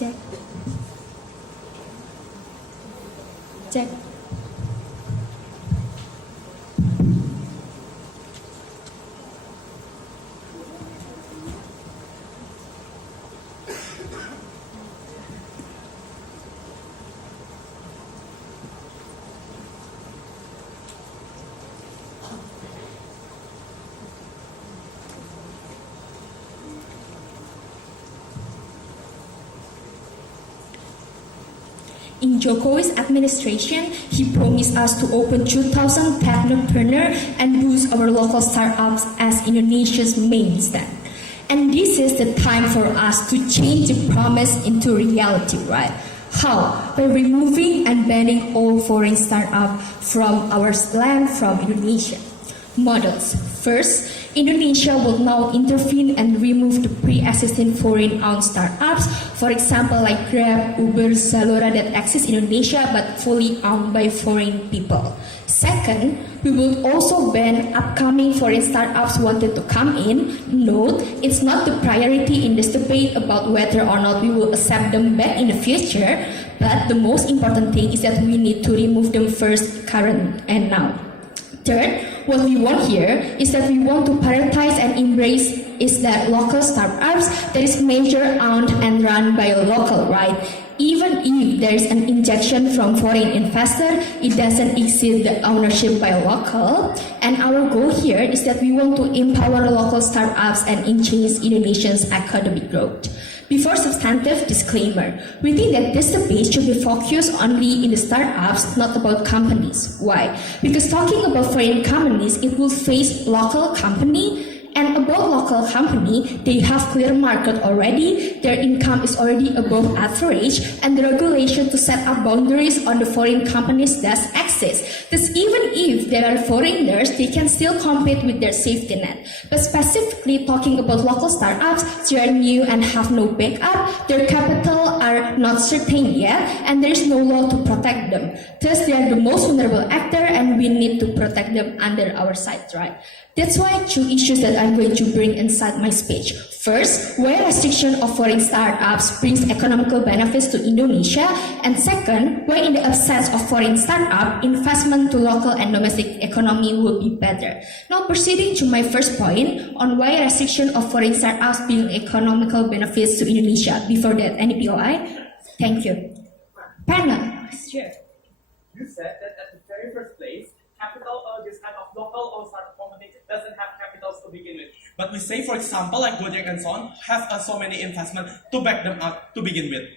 Check. Check. In Jokowi's administration, he promised us to open 2,000 technopreneurs and boost our local startups as Indonesia's main stand. And this is the time for us to change the promise into reality, right? How? By removing and banning all foreign startups from our land, from Indonesia. Models. First, Indonesia will now intervene and remove the pre-existing foreign-owned startups, for example, like Grab, Uber, Zalora that exist in Indonesia but fully owned by foreign people. Second, we will also ban upcoming foreign startups wanted to come in. Note, it's not the priority in this debate about whether or not we will accept them back in the future, but the most important thing is that we need to remove them first, current and now. Third, what we want here is that we want to prioritize and embrace is that local startups that is major owned and run by a local, right? Even if there is an injection from foreign investor, it doesn't exceed the ownership by a local. And our goal here is that we want to empower local startups and increase Indonesia's economic growth. Before substantive disclaimer, we think that this debate should be focused only in the startups, not about companies. Why? Because talking about foreign companies, it will face local company, and about local company, they have clear market already, their income is already above average, and the regulation to set up boundaries on the foreign companies does exist. Thus, even if there are foreigners, they can still compete with their safety net. But specifically talking about local startups, they are new and have no backup, their capital are not certain yet, and there is no law to protect them. Thus, they are the most vulnerable actor, and we need to protect them under our side, right? That's why two issues that I'm going to bring inside my speech. First, why restriction of foreign startups brings economical benefits to Indonesia, and second, why in the absence of foreign startup, investment to local and domestic economy will be better. Now proceeding to my first point on why restriction of foreign startups bring economical benefits to Indonesia. Before that, any POI? Thank you. Panel. Sure. You said that at the very first place, capital this kind of local or startup company doesn't have capitals to begin with. But we say, for example, like Gojek and so on, have so many investment to back them up to begin with.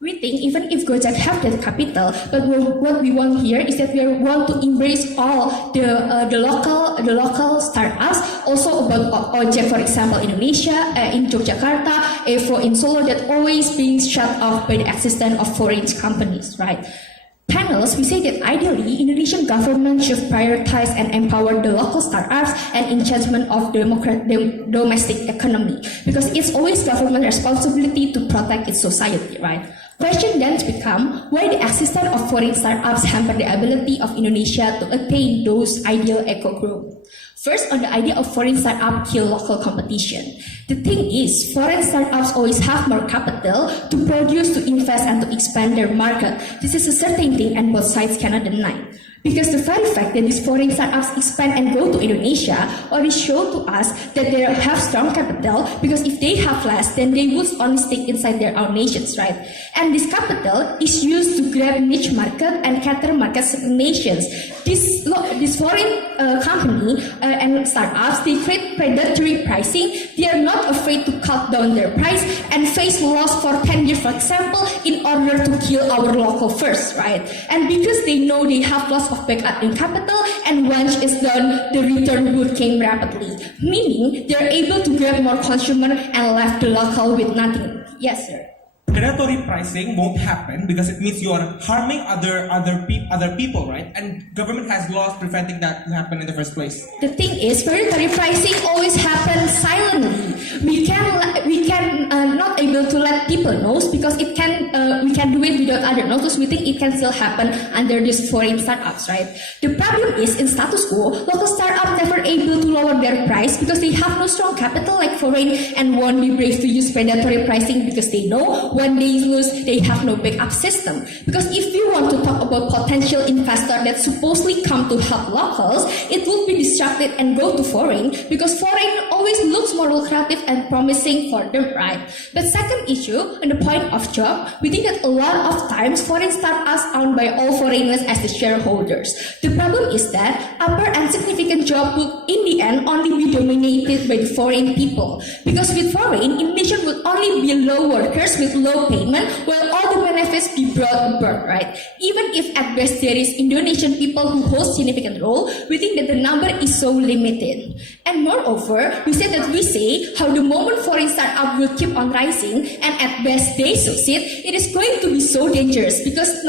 We think even if Gojek have that capital, but what we want here is that we want to embrace all the local startups. Also about Ojek, for example, Indonesia, in Yogyakarta, Evo in Solo, that always being shut off by the existence of foreign companies, right? Panels, we say that ideally, Indonesian government should prioritize and empower the local startups and enhancement of the domestic economy, because it's always government responsibility to protect its society, right? Question then become why the existence of foreign startups hamper the ability of Indonesia to attain those ideal eco-growth. First, on the idea of foreign startup kill local competition. The thing is, foreign startups always have more capital to produce, to invest, and to expand their market. This is a certain thing, and both sides cannot deny. Because the very fact that these foreign startups expand and go to Indonesia already show to us that they have strong capital, because if they have less, then they would only stick inside their own nations, right? And this capital is used to grab niche market and cater market nations. This foreign company and startups, they create predatory pricing. They are not afraid to cut down their price and face loss for 10 years, for example, in order to kill our local first, right? And because they know they have loss of backup in capital, and once it's done, the return would come rapidly. Meaning, they're able to grab more consumer and left the local with nothing. Yes, sir. Predatory pricing won't happen because it means you are harming other people, right? And government has laws preventing that to happen in the first place. The thing is, predatory pricing always happens silently. We can not able to let people know, because we can do it without other notice. We think it can still happen under these foreign startups, right? The problem is in status quo, local startups never able to lower their price because they have no strong capital like foreign, and won't be brave to use predatory pricing because they know when when they lose, they have no backup system. Because if we want to talk about potential investor that supposedly come to help locals, it would be distracted and go to foreign, because foreign always looks more lucrative and promising for them, right? But second issue, on the point of job, we think that a lot of times foreign startups owned by all foreigners as the shareholders. The problem is that upper and significant job would in the end only be dominated by the foreign people. Because with foreign, Indonesian would only be low workers with low payment, while all the benefits be brought abroad, right? Even if at best there is Indonesian people who hold significant role, we think that the number is so limited. And moreover, we say how the moment foreign startup will keep on rising, and at best they succeed, it is going to be so dangerous because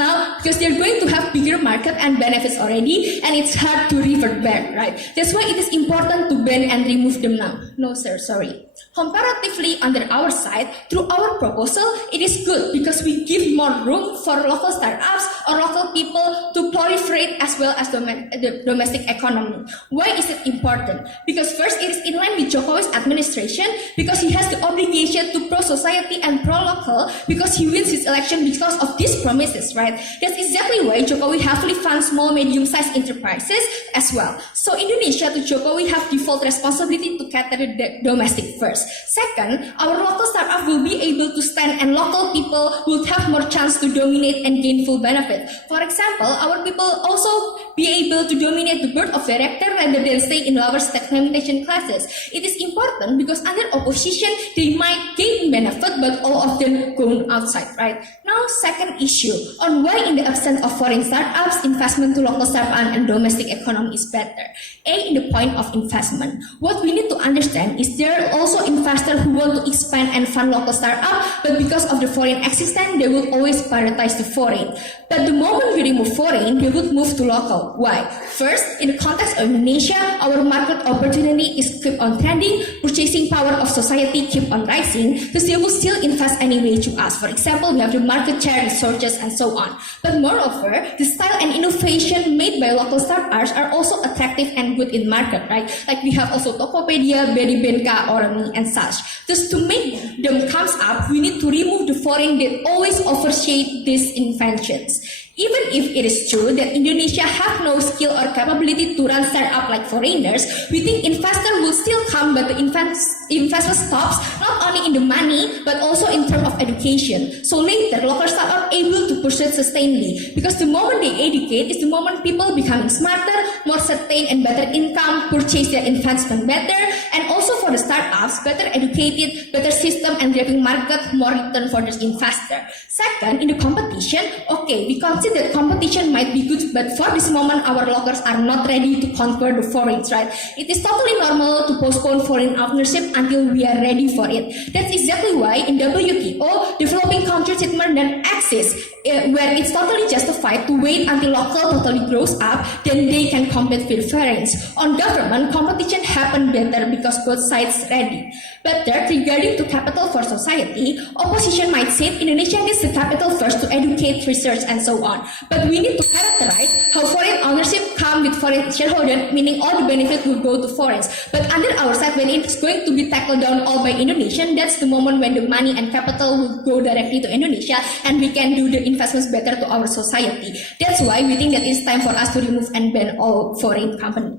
they're going to have bigger market and benefits already, and it's hard to revert back, right? That's why it is important to ban and remove them now. No, sir, sorry. Comparatively, under our side, through our proposal, it is good because we give more room for local startups or local people to proliferate as well as the domestic economy. Why is it important? Because first, it is in line with Jokowi's administration because he has the obligation to pro-society and pro-local because he wins his election because of these promises, right? That's exactly why Jokowi heavily funds small, medium-sized enterprises as well. So Indonesia to Jokowi have default responsibility to cater the domestic first. Second, our local startup will be able to stand and local people will have more chance to dominate and gain full benefit. For example, our people also be able to dominate the board of director rather than stay in lower segmentation classes. It is important because under opposition, they might gain benefit, but all of them go outside, right? Now, second issue on why in the absence of foreign startups, investment to local startup and domestic economy is better. In the point of investment, what we need to understand is there are also investors who want to expand and fund local startup, but because of the foreign existence, they will always prioritize the foreign. But the moment we remove foreign, they would move to local. Why? First, in the context of Indonesia, our market opportunity is keep on trending, purchasing power of society keep on rising, because they will still invest anyway to us. For example, we have the market share, resources, and so on. But moreover, the style and innovation made by local startups are also attractive and good in market, right? Like we have also Tokopedia, Beribenka, Orami, and such. Thus, to make them comes up, we need to remove the foreign that always overshade these inventions. Even if it is true that Indonesia have no skill or capability to run startup like foreigners, we think investor will still come, but the investor stops not only in the money, but also in terms of education. So later, local startup able to pursue sustainably, because the moment they educate is the moment people becoming smarter, more certain and better income, purchase their investment better, and also for the startups, better educated, better system and driving market, more return for the investor. Second, in the competition, okay, we consider that competition might be good, but for this moment, our locals are not ready to conquer the foreigners, right? It is totally normal to postpone foreign ownership until we are ready for it. That's exactly why in WTO, developing countries treatment than access, where it's totally justified to wait until local totally grows up, then they can compete with foreigners. On government, competition happen better because both sides ready. But third, regarding to capital for society, opposition might say Indonesia needs the capital first to educate, research, and so on. But we need to characterize how foreign ownership come with foreign shareholder, meaning all the benefit will go to foreigners. But under our side, when it's going to be tackled down all by Indonesian, that's the moment when the money and capital will go directly to Indonesia, and we can do the investments better to our society. That's why we think that it's time for us to remove and ban all foreign companies.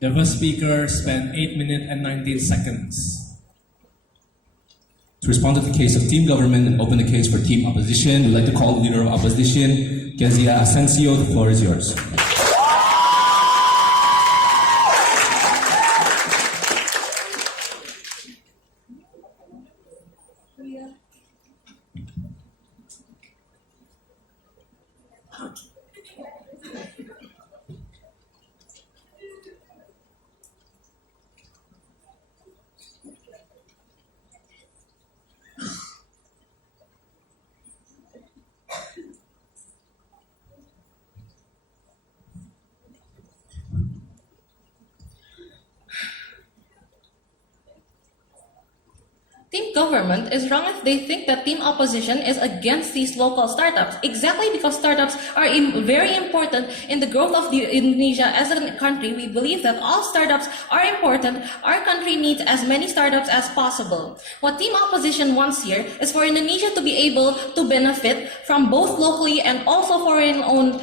The first speaker spent 8 minutes and 19 seconds. To respond to the case of team government and open the case for team opposition, we'd like to call the leader of opposition, Kezia Asensio. The floor is yours. Team government is wrong if they think that Team Opposition is against these local startups. Exactly because startups are very important in the growth of Indonesia as a country. We believe that all startups are important. Our country needs as many startups as possible. What Team Opposition wants here is for Indonesia to be able to benefit from both locally and also foreign-owned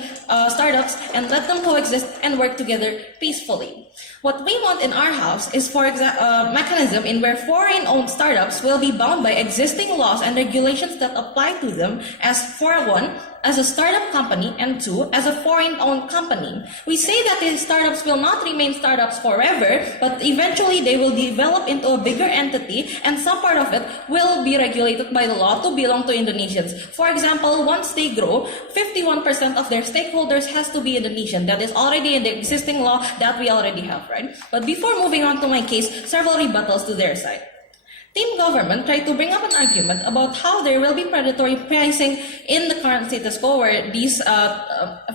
startups and let them coexist and work together peacefully. What we want in our house is, for example, a mechanism in where foreign-owned startups will be bound by existing laws and regulations that apply to them as, for one, as a startup company, and two, as a foreign-owned company. We say that these startups will not remain startups forever, but eventually they will develop into a bigger entity, and some part of it will be regulated by the law to belong to Indonesians. For example, once they grow, 51% of their stakeholders has to be Indonesian. That is already in the existing law that we already have, right? But before moving on to my case, several rebuttals to their side. Team government tried to bring up an argument about how there will be predatory pricing in the current status quo, where these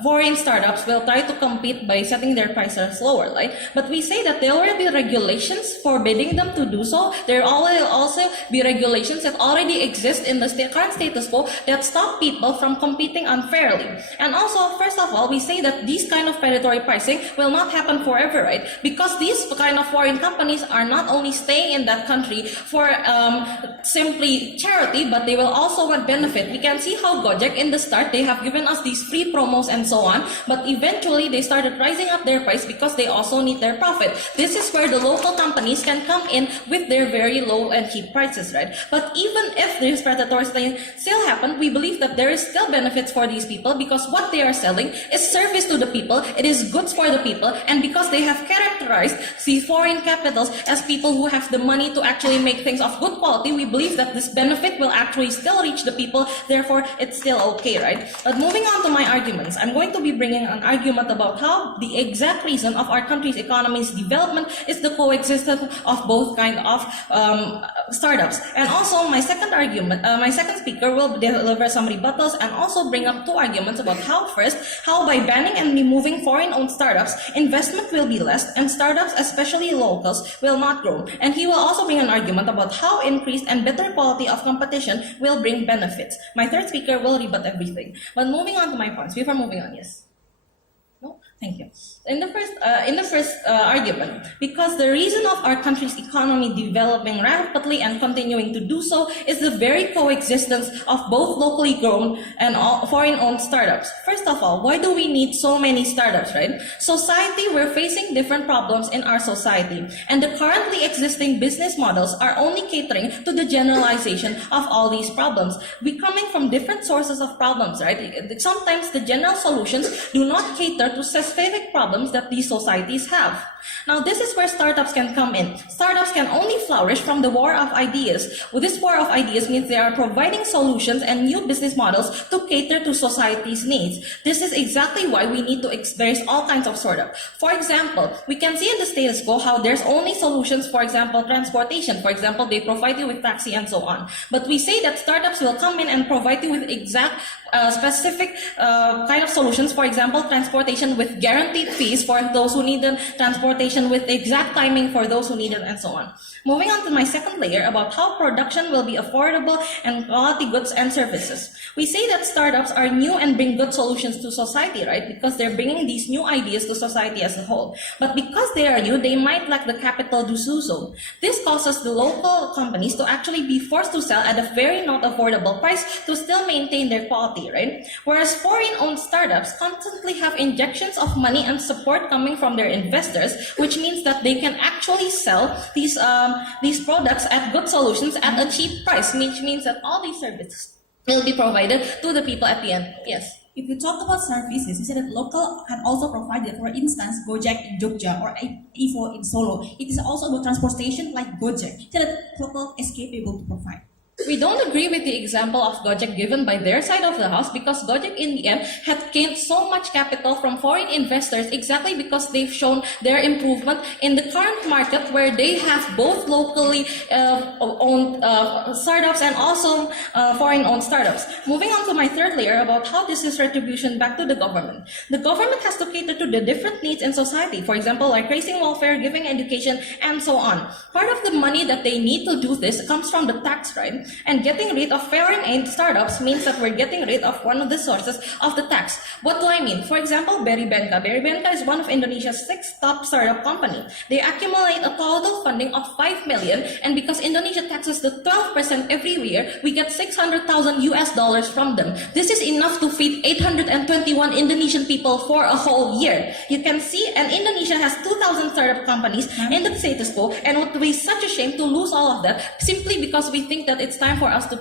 foreign startups will try to compete by setting their prices lower, right? But we say that there will be regulations forbidding them to do so. There will also be regulations that already exist in the current status quo that stop people from competing unfairly. And also, first of all, we say that these kind of predatory pricing will not happen forever, right? Because these kind of foreign companies are not only staying in that country for simply charity, but they will also want benefit. We can see how Gojek in the start, they have given us these free promos and so on, but eventually they started rising up their price because they also need their profit. This is where the local companies can come in with their very low and cheap prices, right? But even if this predatory thing still happen, we believe that there is still benefits for these people because what they are selling is service to the people, it is goods for the people, and because they have characterized the foreign capitals as people who have the money to actually make things of good quality, we believe that this benefit will actually still reach the people, therefore it's still okay, right? But moving on to my arguments, I'm going to be bringing an argument about how the exact reason of our country's economy's development is the coexistence of both kind of startups. And also my second argument, my second speaker will deliver some rebuttals and also bring up two arguments about how by banning and removing foreign-owned startups, investment will be less and startups, especially locals, will not grow. And he will also bring an argument about how increased and better quality of competition will bring benefits. My third speaker will rebut everything. But moving on to my points, before moving on, yes? No? Thank you. In the first argument, because the reason of our country's economy developing rapidly and continuing to do so is the very coexistence of both locally grown and foreign-owned startups. First of all, why do we need so many startups, right? Society, we're facing different problems in our society, and the currently existing business models are only catering to the generalization of all these problems. We coming from different sources of problems, right? Sometimes the general solutions do not cater to specific problems that these societies have. Now, this is where startups can come in. Startups can only flourish from the war of ideas. Well, this war of ideas means they are providing solutions and new business models to cater to society's needs. This is exactly why we need to experience all kinds of startups. For example, we can see in the status quo how there's only solutions, for example, transportation. For example, they provide you with taxi and so on. But we say that startups will come in and provide you with exact specific kind of solutions. For example, transportation with guaranteed fees for those who need the transportation, with exact timing for those who need it, and so on. Moving on to my second layer about how production will be affordable and quality goods and services. We say that startups are new and bring good solutions to society, right? Because they're bringing these new ideas to society as a whole. But because they are new, they might lack the capital to do so. This causes the local companies to actually be forced to sell at a very not affordable price to still maintain their quality, right? Whereas foreign-owned startups constantly have injections of money and support coming from their investors, which means that they can actually sell these products at good solutions at a cheap price, which means that all these services will be provided to the people at the end. Yes. If we talk about services, we say that local can also provide it. For instance, Gojek in Jogja or Evo in Solo. It is also about transportation like Gojek, so that local is capable to provide. We don't agree with the example of Gojek given by their side of the house because Gojek in the end had gained so much capital from foreign investors exactly because they've shown their improvement in the current market where they have both locally owned startups and also foreign owned startups. Moving on to my third layer about how this is retribution back to the government. The government has to cater to the different needs in society, for example, like raising welfare, giving education, and so on. Part of the money that they need to do this comes from the tax, right? And getting rid of foreign-owned startups means that we're getting rid of one of the sources of the tax. What do I mean? For example, Berry Benka. Berry Benka is one of Indonesia's 6 top startup companies. They accumulate a total funding of 5 million, and because Indonesia taxes the 12% every year, we get $600,000 from them. This is enough to feed 821 Indonesian people for a whole year. You can see, and Indonesia has 2,000 startup companies in the status quo, and it would be such a shame to lose all of that simply because we think that it's time for us to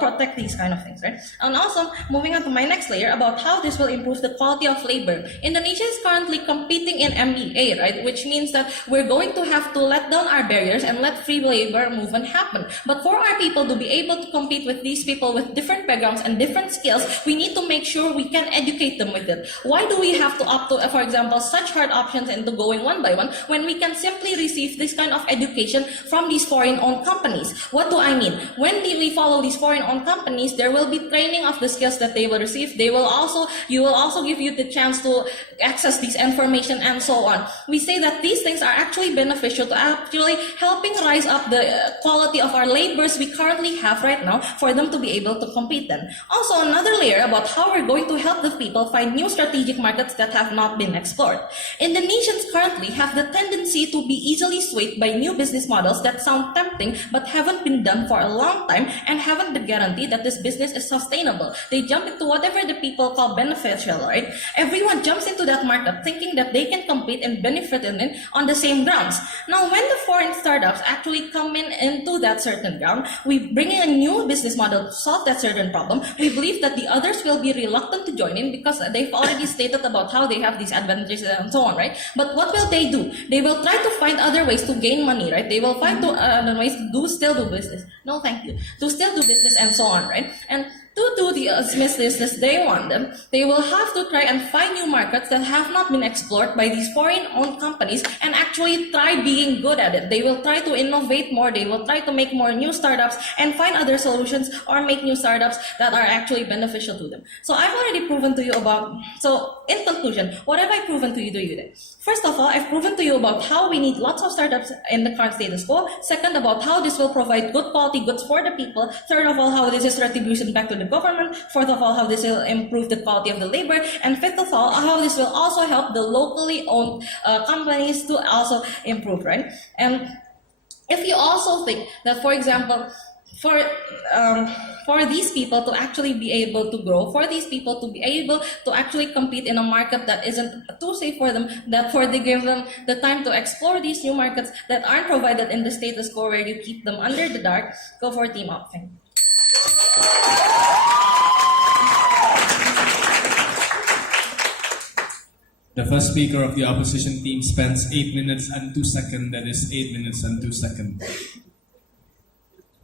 protect these kind of things, right? And also, moving on to my next layer about how this will improve the quality of labor. Indonesia is currently competing in MEA, right? Which means that we're going to have to let down our barriers and let free labor movement happen. But for our people to be able to compete with these people with different backgrounds and different skills, we need to make sure we can educate them with it. Why do we have to opt to, for example, such hard options into going one by one when we can simply receive this kind of education from these foreign-owned companies? What do I mean? When we follow these foreign-owned companies, there will be training of the skills that they will receive. You will also give you the chance to access this information and so on. We say that these things are actually beneficial to actually helping rise up the quality of our laborers we currently have right now for them to be able to compete then. Also, another layer about how we're going to help the people find new strategic markets that have not been explored. Indonesians currently have the tendency to be easily swayed by new business models that sound tempting but haven't been done for a long time and haven't the guarantee that this business is sustainable. They jump into whatever the people call beneficial, right? Everyone jumps into that market thinking that they can compete and benefit in it on the same grounds. Now, when the foreign startups actually come into that certain ground, we bring in a new business model to solve that certain problem. We believe that the others will be reluctant to join in because they've already stated about how they have these advantages and so on, right? But what will they do? They will try to find other ways to gain money, right? They will find other ways to still do business. No, thank you. To still do business and so on, right? And to do the business they want them, they will have to try and find new markets that have not been explored by these foreign-owned companies and actually try being good at it. They will try to innovate more, they will try to make more new startups and find other solutions or make new startups that are actually beneficial to them. So I've already proven to you in conclusion, what have I proven to you today? First of all, I've proven to you about how we need lots of startups in the current status quo. Second, about how this will provide good quality goods for the people. Third of all, how this is retribution back to the government. Fourth of all, how this will improve the quality of the labor. And fifth of all, how this will also help the locally owned companies to also improve, right? And if you also think that, for example, for these people to actually be able to grow, for these people to be able to actually compete in a market that isn't too safe for them, that they give them the time to explore these new markets that aren't provided in the status quo where you keep them under the dark, go for team up. Thank you. The first speaker of the opposition team spends 8 minutes and 2 seconds. That is 8 minutes and 2 seconds.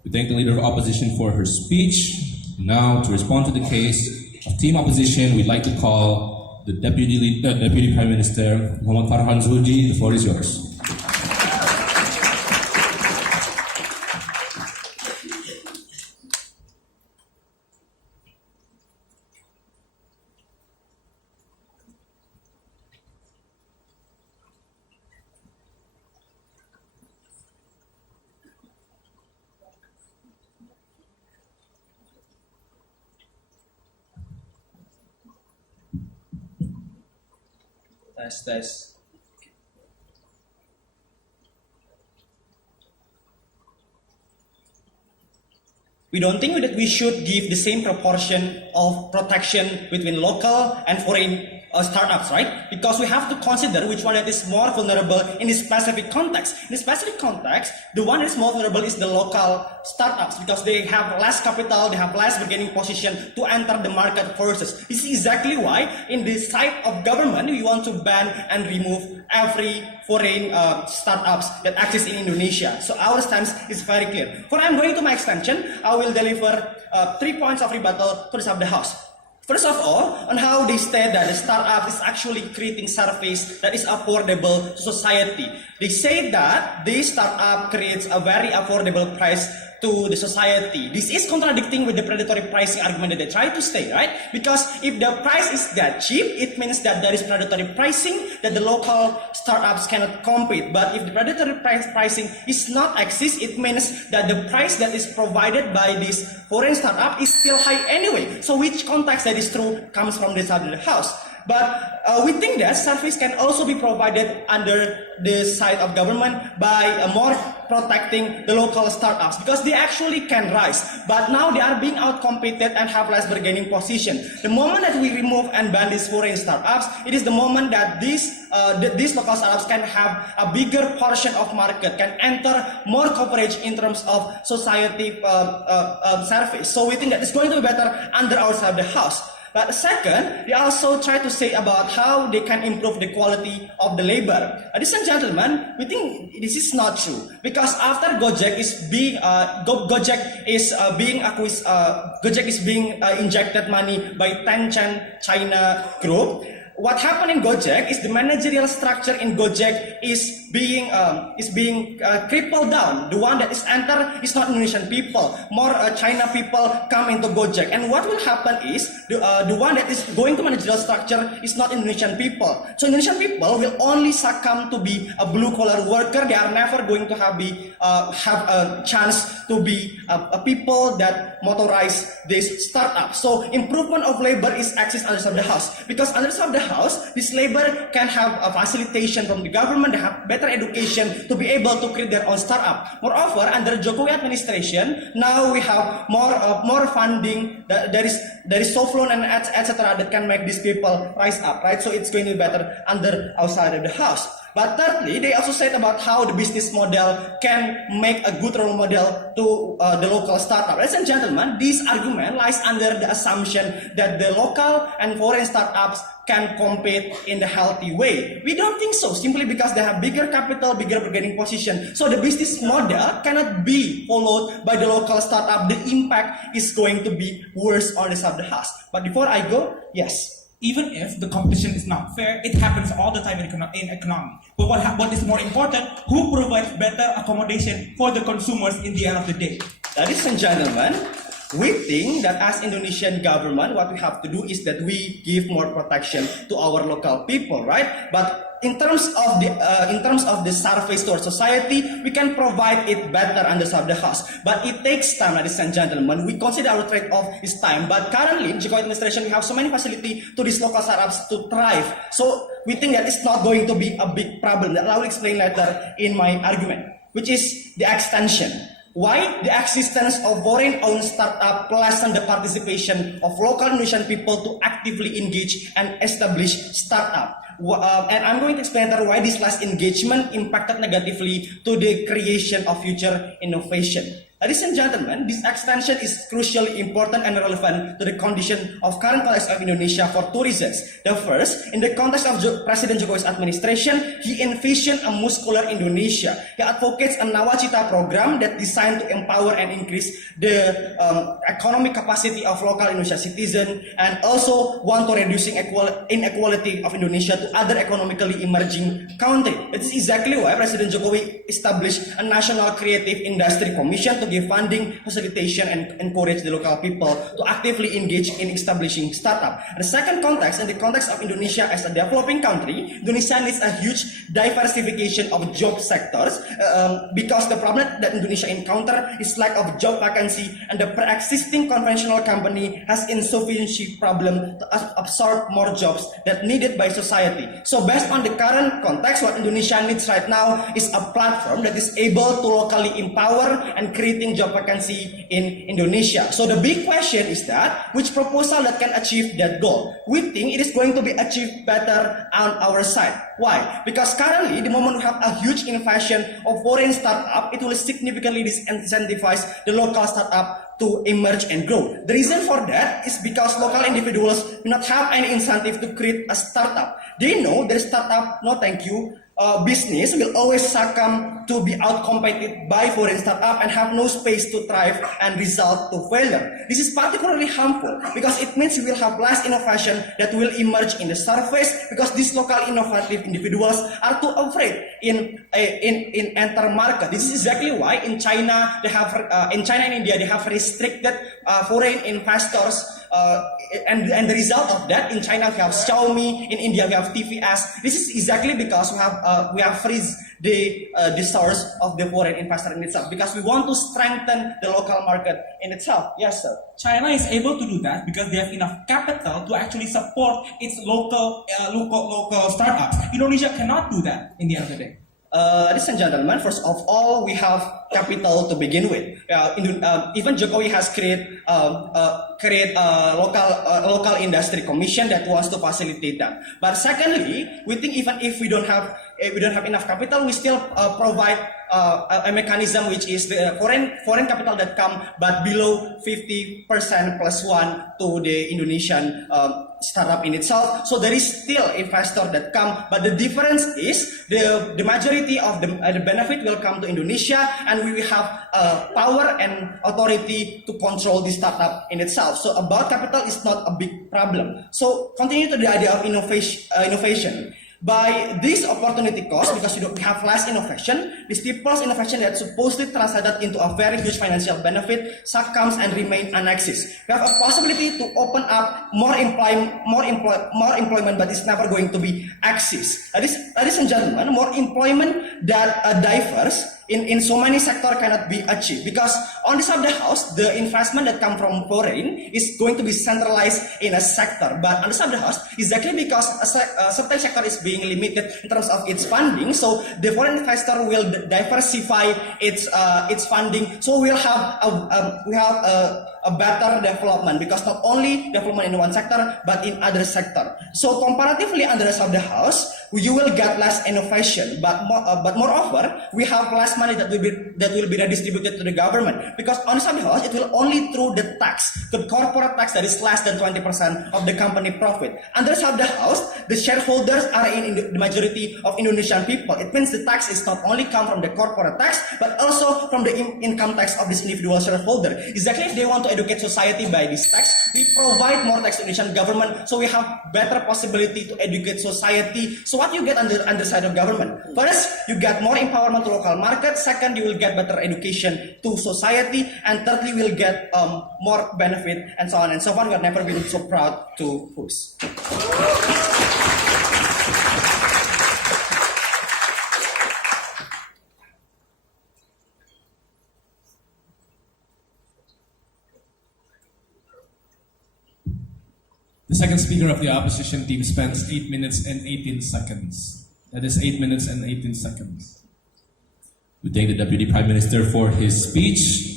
We thank the leader of opposition for her speech. Now, to respond to the case of team opposition, we'd like to call the Deputy Prime Minister, Muhammad Farhan Zuhdi. The floor is yours. Test. We don't think that we should give the same proportion of protection between local and foreign startups, right? Because we have to consider which one that is more vulnerable in this specific context. In this specific context, the one that is more vulnerable is the local startups because they have less capital, they have less bargaining position to enter the market forces. This is exactly why in the side of government, we want to ban and remove every foreign startups that exist in Indonesia. So our stance is very clear. For I'm going to my extension, I will deliver 3 points of rebuttal to the side of the House. First of all, on how they state that the startup is actually creating service that is affordable to society. They say that this startup creates a very affordable price to the society. This is contradicting with the predatory pricing argument that they try to state, right? Because if the price is that cheap, it means that there is predatory pricing that the local startups cannot compete. But if the predatory pricing is not exist, it means that the price that is provided by this foreign startup is still high anyway. So which context that is true comes from the side of the House. But we think that service can also be provided under the side of government by more protecting the local startups because they actually can rise. But now they are being outcompeted and have less bargaining position. The moment that we remove and ban these foreign startups, it is the moment that these local startups can have a bigger portion of market, can enter more coverage in terms of society service. So we think that it's going to be better under our side of the House. But second, they also try to say about how they can improve the quality of the labor. Ladies and gentlemen, we think this is not true because after Gojek is being injected money by Tencent China Group. What happened in Gojek is the managerial structure in Gojek is being crippled down. The one that is enter is not Indonesian people. More China people come into Gojek. And what will happen is the one that is going to managerial structure is not Indonesian people. So Indonesian people will only succumb to be a blue collar worker. They are never going to have a chance to be a people that motorize this startup. So improvement of labor is access under the House because under the House, this labor can have a facilitation from the government, they have better education to be able to create their own startup. Moreover, under Jokowi administration, now we have more funding. There is soft loan and etc. that can make these people rise up, right? So it's going to be better under outside of the House. But thirdly, they also said about how the business model can make a good role model to the local startup. Ladies and gentlemen, this argument lies under the assumption that the local and foreign startups can compete in the healthy way. We don't think so, simply because they have bigger capital, bigger bargaining position. So the business model cannot be followed by the local startup. The impact is going to be worse on the side of the House. But before I go, yes. Even if the competition is not fair, it happens all the time in economy. But what is more important, who provides better accommodation for the consumers in the end of the day? Ladies and gentlemen, we think that as Indonesian government, what we have to do is that we give more protection to our local people, right? But in terms of the service to our society, we can provide it better under the House. But it takes time, ladies and gentlemen. We consider our trade-off is time. But currently, in Jokowi administration, we have so many facilities to these local startups to thrive. So we think that it's not going to be a big problem. That I will explain later in my argument, which is the extension. Why the existence of foreign-owned startup lessen the participation of local Indonesian people to actively engage and establish startup. And I'm going to explain later why this less engagement impacted negatively to the creation of future innovation. Ladies and gentlemen, this extension is crucially important and relevant to the condition of current context of Indonesia for two reasons. The first, in the context of President Jokowi's administration, he envisioned a muscular Indonesia. He advocates a Nawacita program that designed to empower and increase the economic capacity of local Indonesia citizens and also want to reducing inequality of Indonesia to other economically emerging countries. That is exactly why President Jokowi established a National Creative Industry Commission to give funding, facilitation, and encourage the local people to actively engage in establishing startup. The second context, in the context of Indonesia as a developing country, Indonesia needs a huge diversification of job sectors because the problem that Indonesia encounter is lack of job vacancy and the pre-existing conventional company has insufficient problem to absorb more jobs that needed by society. So based on the current context, what Indonesia needs right now is a platform that is able to locally empower and create creating job vacancy in Indonesia. So the big question is that which proposal that can achieve that goal? We think it is going to be achieved better on our side. Why? Because currently, the moment we have a huge invasion of foreign startup, it will significantly disincentivize the local startup to emerge and grow. The reason for that is because local individuals do not have any incentive to create a startup. They know their startup, no thank you, business will always succumb to be outcompeted by foreign startup and have no space to thrive and result to failure. This is particularly harmful because it means we will have less innovation that will emerge in the surface because these local innovative individuals are too afraid in enter market. This is exactly why in China and India they have restricted foreign investors. And the result of that, in China we have Xiaomi, in India we have TVS. This is exactly because we have freeze the source of the foreign investor in itself because we want to strengthen the local market in itself. Yes, sir. China is able to do that because they have enough capital to actually support its local startups. Indonesia cannot do that in the end of the day. Ladies and gentlemen, first of all, we have capital to begin with. Even Jokowi has create a local industry commission that wants to facilitate that. But secondly, we think even if we don't have enough capital, we still provide a mechanism which is the foreign capital that come but below 50% plus one to the Indonesian startup in itself. So there is still investor that come, but the difference is the majority of the benefit will come to Indonesia, and we will have power and authority to control the startup in itself. So about capital is not a big problem. So continue to the idea of innovation. By this opportunity cost, because we have less innovation, these people's innovation that supposedly translated into a very huge financial benefit succumbs and remain unexist. We have a possibility to open up more employment, but it's never going to be access. Ladies and gentlemen, more employment that diverse in so many sectors cannot be achieved because on this side of the house, the investment that come from foreign is going to be centralized in a sector. But on the side of the house, exactly because a certain sector is being limited in terms of its funding, so the foreign investor will diversify its funding. So we'll have a better development because not only development in one sector but in other sector. So comparatively on the rest of the house, you will get less innovation, but moreover, we have less money that will be redistributed to the government because on the side of the house, it will only through the tax, the corporate tax that is less than 20% of the company profit. On the side of the house, the shareholders are in the majority of Indonesian people. It means the tax is not only come from the corporate tax but also from the income tax of this individual shareholder. Exactly, if they want to educate society by this tax, we provide more tax to the Indonesian government, so we have better possibility to educate society. So what you get on the side of government? First, you get more empowerment to local market. Second, you will get better education to society. And thirdly, you will get more benefit and so on and so on. We have never been so proud to host. The second speaker of the opposition team spends 8 minutes and 18 seconds. That is 8 minutes and 18 seconds. We thank the Deputy Prime Minister for his speech.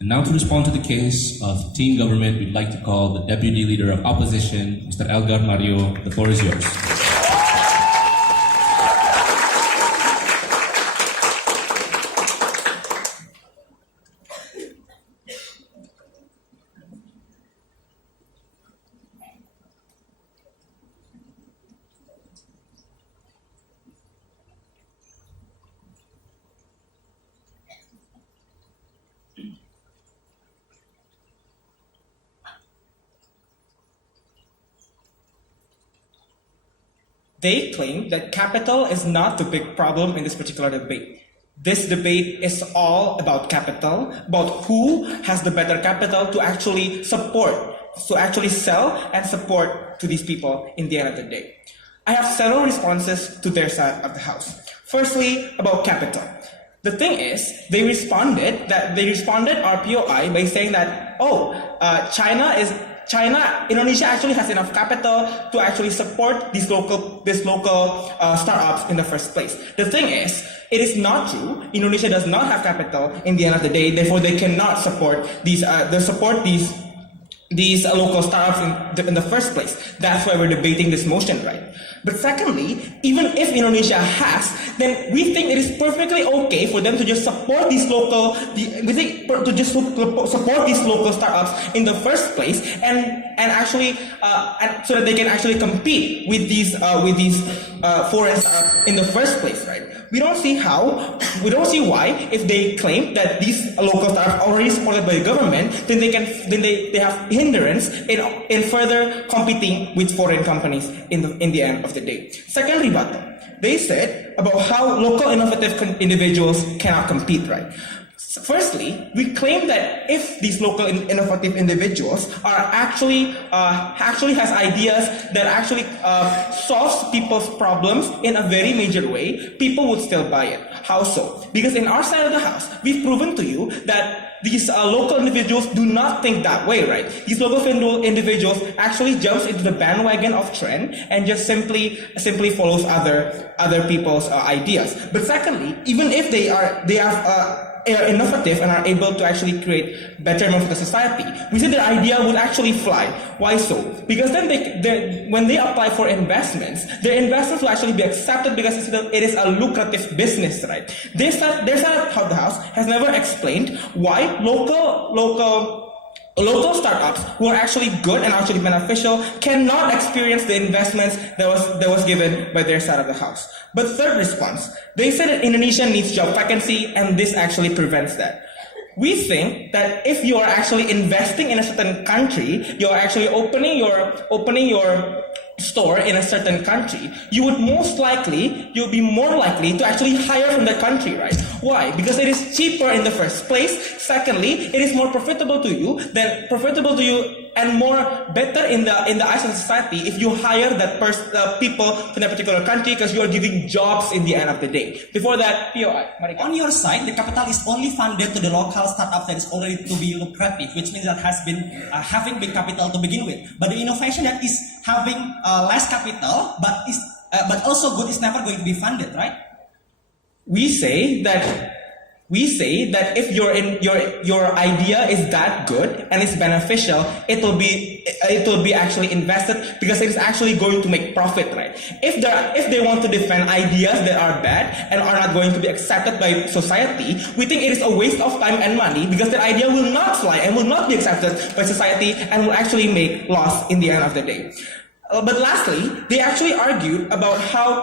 And now to respond to the case of team government, we'd like to call the Deputy Leader of Opposition, Mr. Elgar Mario. The floor is yours. They claim that capital is not the big problem in this particular debate. This debate is all about capital, about who has the better capital to actually support, to actually sell and support to these people in the end of the day. I have several responses to their side of the house. Firstly, about capital. The thing is, they responded RPOI by saying that, China Indonesia actually has enough capital to actually support these local startups in the first place. The thing is, it is not true. Indonesia does not have capital in the end of the day. Therefore, they cannot support these local startups in the first place. That's why we're debating this motion, right? But secondly, even if Indonesia has, then we think it is perfectly okay for them to just support these local startups in the first place, and so that they can actually compete with these foreign startups in the first place, right? We don't see why, if they claim that these local startups are already supported by the government, then they have hindrance in further competing with foreign companies in the end of the day. Second rebuttal, they said about how local innovative individuals cannot compete, right? Firstly, we claim that if these local innovative individuals are actually has ideas that actually solves people's problems in a very major way, people would still buy it. How so? Because in our side of the house, we've proven to you that these local individuals do not think that way, right? These local individuals actually jumps into the bandwagon of trend and just simply follows other people's ideas. But secondly, even if they are innovative and are able to actually create betterment for the society, we say their idea would actually fly. Why so? Because then when they apply for investments, their investments will actually be accepted because it is a lucrative business, right? Their side of the house has never explained why local startups who are actually good and actually beneficial cannot experience the investments that was given by their side of the house. But third response, they said that Indonesia needs job vacancy, and this actually prevents that. We think that if you are actually investing in a certain country, you are actually opening your store in a certain country, you'll be more likely to actually hire from that country, right? Why? Because it is cheaper in the first place. Secondly, it is more profitable to you and more better in the eyes of society if you hire people from that particular country, because you are giving jobs in the end of the day. Before that, on your side, the capital is only funded to the local startup that is already to be lucrative, which means that has been having big capital to begin with. But the innovation that is having less capital but also good is never going to be funded, right? We say that if your idea is that good and it's beneficial, it will be actually invested because it is actually going to make profit, right? If they want to defend ideas that are bad and are not going to be accepted by society, we think it is a waste of time and money because the idea will not fly and will not be accepted by society and will actually make loss in the end of the day. But lastly, they actually argued about how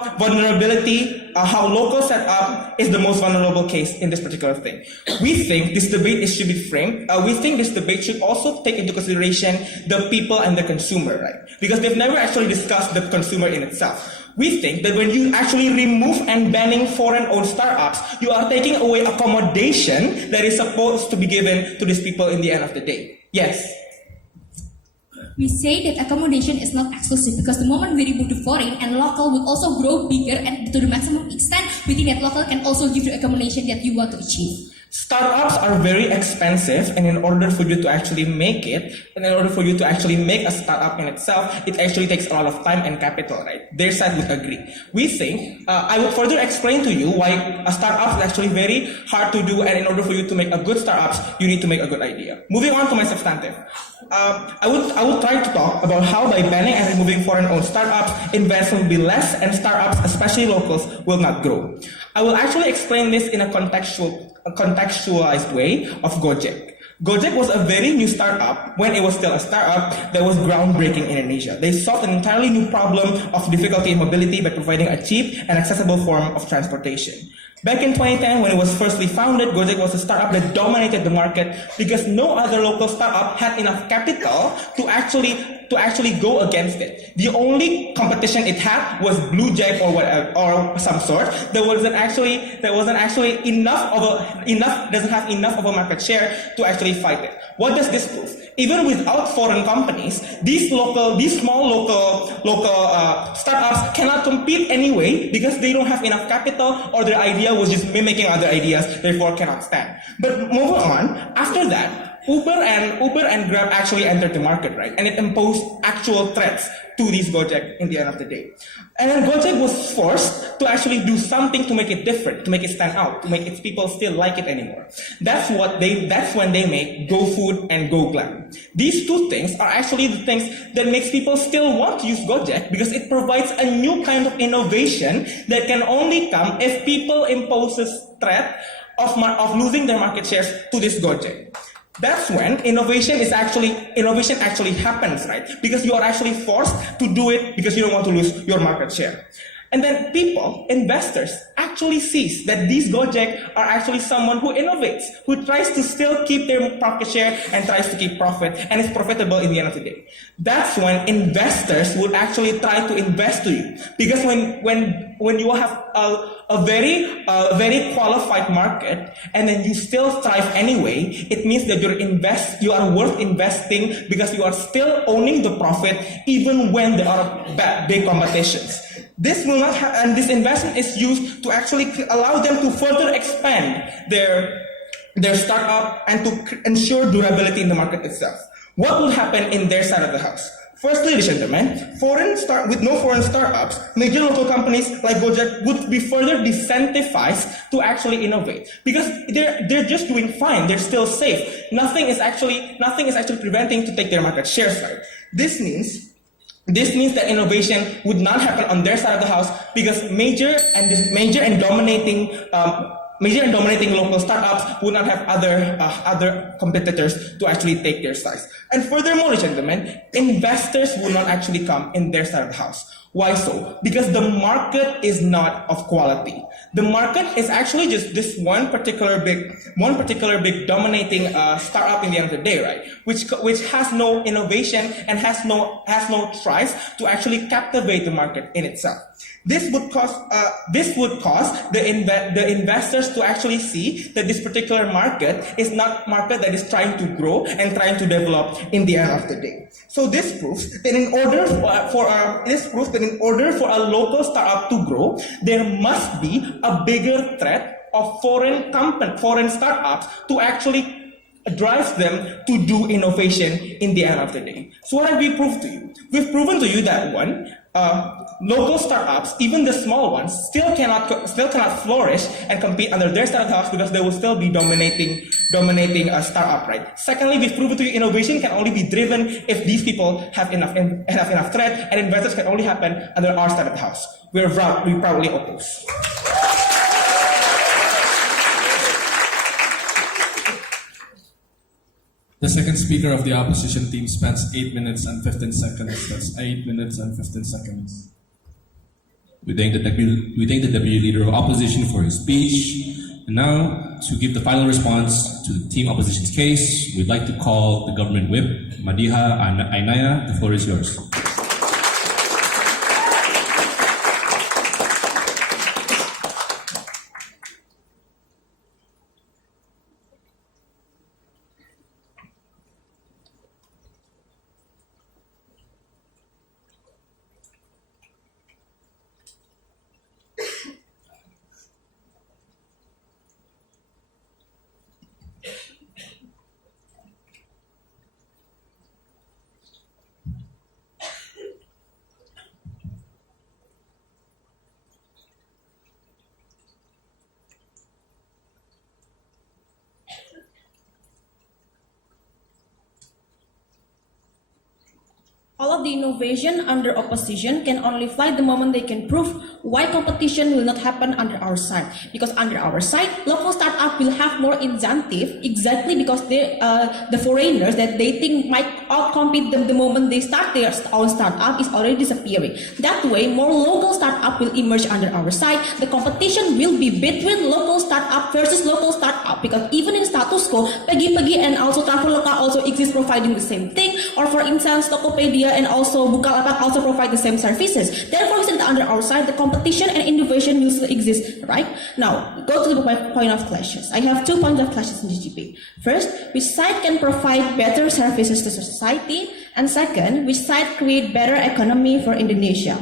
how local setup is the most vulnerable case in this particular thing. We think this debate should be framed. We think this debate should also take into consideration the people and the consumer, right? Because they've never actually discussed the consumer in itself. We think that when you actually remove and banning foreign-owned startups, you are taking away accommodation that is supposed to be given to these people in the end of the day. Yes. We say that accommodation is not exclusive because the moment we remove the foreign and local would also grow bigger, and to the maximum extent within that local can also give the accommodation that you want to achieve. Startups are very expensive, and in order for you to actually make a startup in itself, it actually takes a lot of time and capital, right? Their side would agree. We think, I would further explain to you why a startup is actually very hard to do, and in order for you to make a good startup, you need to make a good idea. Moving on to my substantive. I would try to talk about how by banning and removing foreign-owned startups, investment will be less and startups, especially locals, will not grow. I will actually explain this in a contextualized way of Gojek. Gojek was a very new startup when it was still a startup that was groundbreaking in Indonesia. They solved an entirely new problem of difficulty in mobility by providing a cheap and accessible form of transportation. Back in 2010, when it was firstly founded, Gojek was a startup that dominated the market because no other local startup had enough capital to actually go against it. The only competition it had was Blue Jack or whatever, or some sort. Doesn't have enough of a market share to actually fight it. What does this prove? Even without foreign companies, these small local startups cannot compete anyway because they don't have enough capital, or their idea was just mimicking other ideas, therefore cannot stand. But moving on, after that, Uber and Grab actually entered the market, right? And it imposed actual threats to these Gojek in the end of the day. And then Gojek was forced to actually do something to make it different, to make it stand out, to make its people still like it anymore. That's when they make GoFood and GoGlam. These two things are actually the things that makes people still want to use Gojek, because it provides a new kind of innovation that can only come if people impose this threat of losing their market shares to this Gojek. That's when innovation actually happens, right? Because you are actually forced to do it because you don't want to lose your market share. And then investors actually sees that these Gojek are actually someone who innovates, who tries to still keep their market share and tries to keep profit and is profitable in the end of the day. That's when investors will actually try to invest to you. Because when you have a very qualified market and then you still thrive anyway, it means that you are worth investing because you are still owning the profit even when there are big competitions. This investment is used to actually allow them to further expand their startup and to ensure durability in the market itself. What will happen in their side of the house? Firstly, ladies and gentlemen, with no foreign startups, major local companies like Gojek would be further disincentivized to actually innovate because they're just doing fine. They're still safe. Nothing is actually preventing to take their market shares. Right? This means that innovation would not happen on their side of the house because major and dominating local startups would not have other competitors to actually take their size. And furthermore, ladies and gentlemen, investors will not actually come in their side of the house. Why so? Because the market is not of quality. The market is actually just this one particular big dominating startup in the end of the day, right? Which has no innovation and has no tries to actually captivate the market in itself. This would cause the investors to actually see that this particular market is not market that is trying to grow and trying to develop in the end of the day. So this proves that in order for a local startup to grow, there must be a bigger threat of foreign startups to actually drives them to do innovation in the end of the day. So what have we proved to you? We've proven to you that local startups, even the small ones, still cannot flourish and compete under their side of the house because they will still be dominating a startup, right? Secondly, we've proven to you innovation can only be driven if these people have enough threat, and investors can only happen under our side of the house. We proudly oppose. The second speaker of the opposition team spends 8 minutes and 15 seconds. That's 8 minutes and 15 seconds. We thank the deputy leader of opposition for his speech. And now, to give the final response to the team opposition's case, we'd like to call the government whip, Madiha Ainaya. The floor is yours. All of the innovation under opposition can only fly the moment they can prove why competition will not happen under our side. Because under our side, local startup will have more incentive exactly because the foreigners that they think might outcompete them the moment they start their own startup is already disappearing. That way, more local startup will emerge under our side. The competition will be between local startup versus local startup because even in status quo, Pagi-Pagi and also Traveloka also exist providing the same thing. Or for instance, Tokopedia and also Bukalapak also provide the same services. Therefore, since under our side, the competition and innovation will still exist, right? Now, go to the point of clashes. I have 2 points of clashes in this debate. First, which side can provide better services to society? And second, which side create better economy for Indonesia?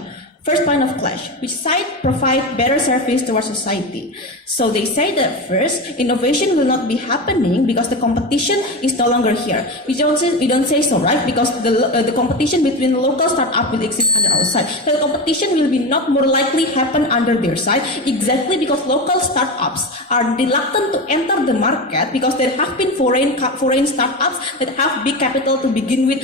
First point of clash, which side provide better service to our society? So they say that first, innovation will not be happening because the competition is no longer here. We don't say so, right? Because the competition between local startup will exist under our side. So the competition will be not more likely happen under their side, exactly because local startups are reluctant to enter the market because there have been foreign startups that have big capital to begin with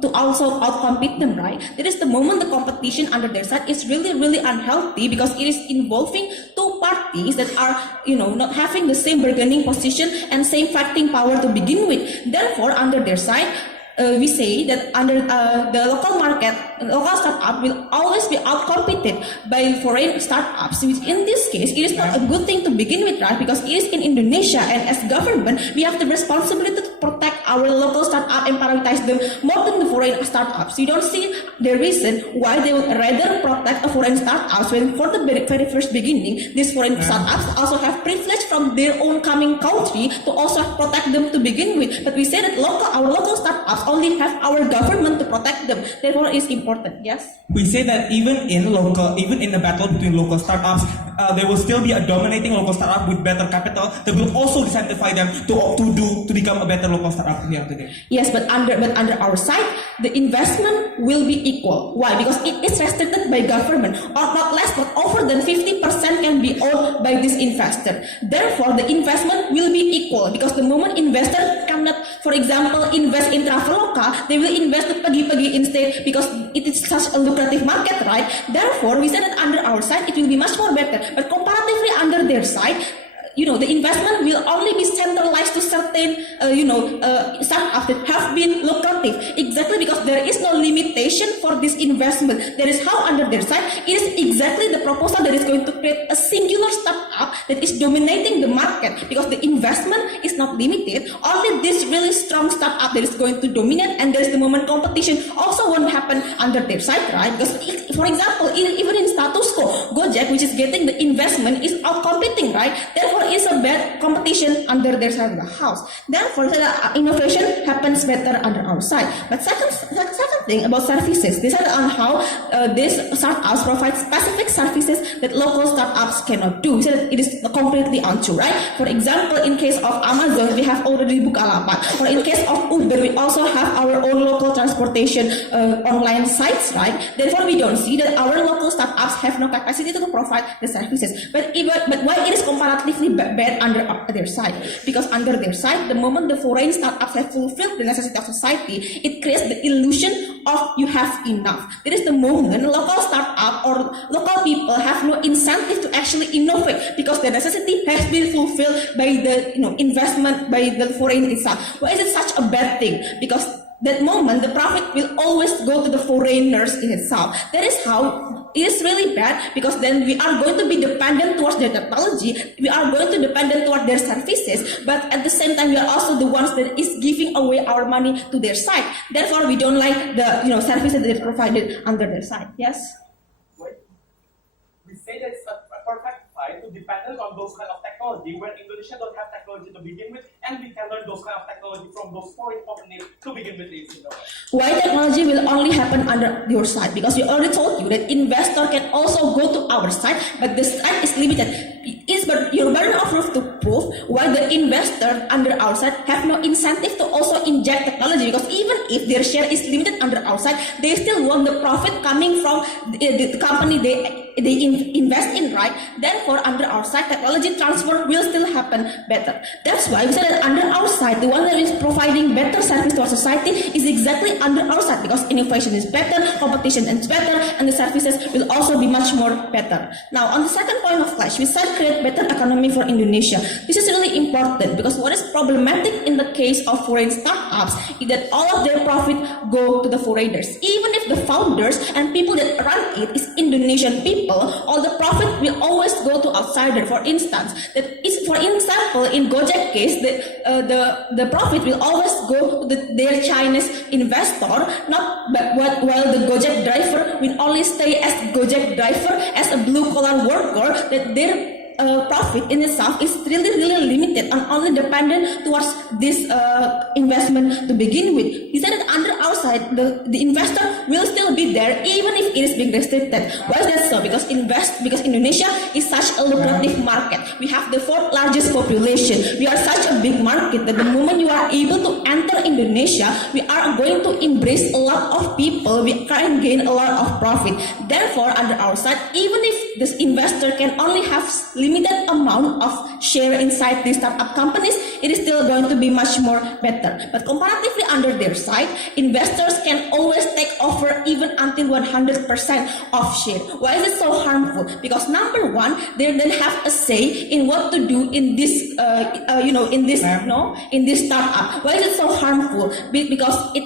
to also outcompete them, right? That is the moment the competition under their side is really, really unhealthy because it is involving two parties that are, not having the same bargaining position and same fighting power to begin with. Therefore, under their side, we say that under the local market, local startup will always be outcompeted by foreign startups, which in this case, it is not a good thing to begin with, right? Because it is in Indonesia, and as government, we have the responsibility to protect our local startup and prioritize them more than the foreign startups. We don't see the reason why they would rather protect a foreign startups when for the very first beginning, these foreign startups also have privilege from their own coming country to also protect them to begin with. But we say that our local startups only have our government to protect them. Therefore, it's important. Yes. We say that even in the battle between local startups, there will still be a dominating local startup with better capital that will also incentivize them to become a better local startup in the end of the day. Yes, but under our side, the investment will be equal. Why? Because it is restricted by government, or not less, but over than 50% can be owned by this investor. Therefore, the investment will be equal because the moment investor cannot, for example, invest in Traveloka, they will invest in Pagi-Pagi instead because it is such a lucrative market, right? Therefore, we say that under our side, it will be much more better. But comparatively under their side, the investment will only be centralized to certain, startups that have been lucrative. Exactly because there is no limitation for this investment. That is how under their side, it is exactly the proposal that is going to create a singular startup that is dominating the market because the investment is not limited. Only this really strong startup that is going to dominate, and there is the moment competition also won't happen under their side, right? Because, for example, even in status quo, Gojek, which is getting the investment, is outcompeting, right? Therefore, it's a bad competition under their side of the house. Therefore, innovation happens better under our side. But second thing about services, this is on how these startups provide specific services that local startups cannot do. So it is completely untrue, right? For example, in case of Amazon, we have already Bukalapak. Or in case of Uber, we also have our own local transportation online sites, right? Therefore, we don't see that our local startups have no capacity to provide the services. But why it is comparatively bad under their side? Because under their side, the moment the foreign startups have fulfilled the necessity of society, it creates the illusion of you have enough. That is the moment local startup or local people have no incentive to actually innovate because the necessity has been fulfilled by the investment by the foreign itself. Why is it such a bad thing? Because that moment the profit will always go to the foreigners in itself. That is how it is really bad because then we are going to be dependent towards their technology, we are going to dependent toward their services, but at the same time we are also the ones that is giving away our money to their side. Therefore, we don't like the services that is provided under their side. Yes. We say that it's a perfect fight to depend on those kind of technology when Indonesia don't have technology to begin with, and we can learn those kind of technology from those foreign companies to begin with. Why technology will only happen under your side? Because we already told you that investor can also go to our side, but the side is limited. It's but your burden of proof to prove why the investor under our side have no incentive to also inject technology, because even if their share is limited under our side, they still want the profit coming from the company they invest in, right? Therefore, under our side, technology transfer will still happen better. That's why we said that under our side, the one that is providing better service to our society is exactly under our side, because innovation is better, competition is better, and the services will also be much more better. Now, on the second point of clash, we said create better economy for Indonesia. This is really important because what is problematic in the case of foreign startups is that all of their profit go to the foreigners. Even if the founders and people that run it is Indonesian people, all the profit will always go to outsider. For instance, for example, in Gojek case, the profit will always go to their Chinese investor, while the Gojek driver will only stay as Gojek driver, as a blue collar worker, that their profit in itself is really, really limited and only dependent towards this investment to begin with. He said that under our side, the investor will still be there even if it is being restricted. Why is that so? Because Indonesia is such a lucrative market. We have the fourth largest population. We are such a big market that the moment you are able to enter Indonesia, we are going to embrace a lot of people. We can gain a lot of profit. Therefore, under our side, even if this investor can only have limited amount of share inside these startup companies, it is still going to be much more better. But comparatively under their side, investors can always take over even until 100% of share. Why is it so harmful? Because number one, they then have a say in what to do in this, in this startup. Why is it so harmful? Because it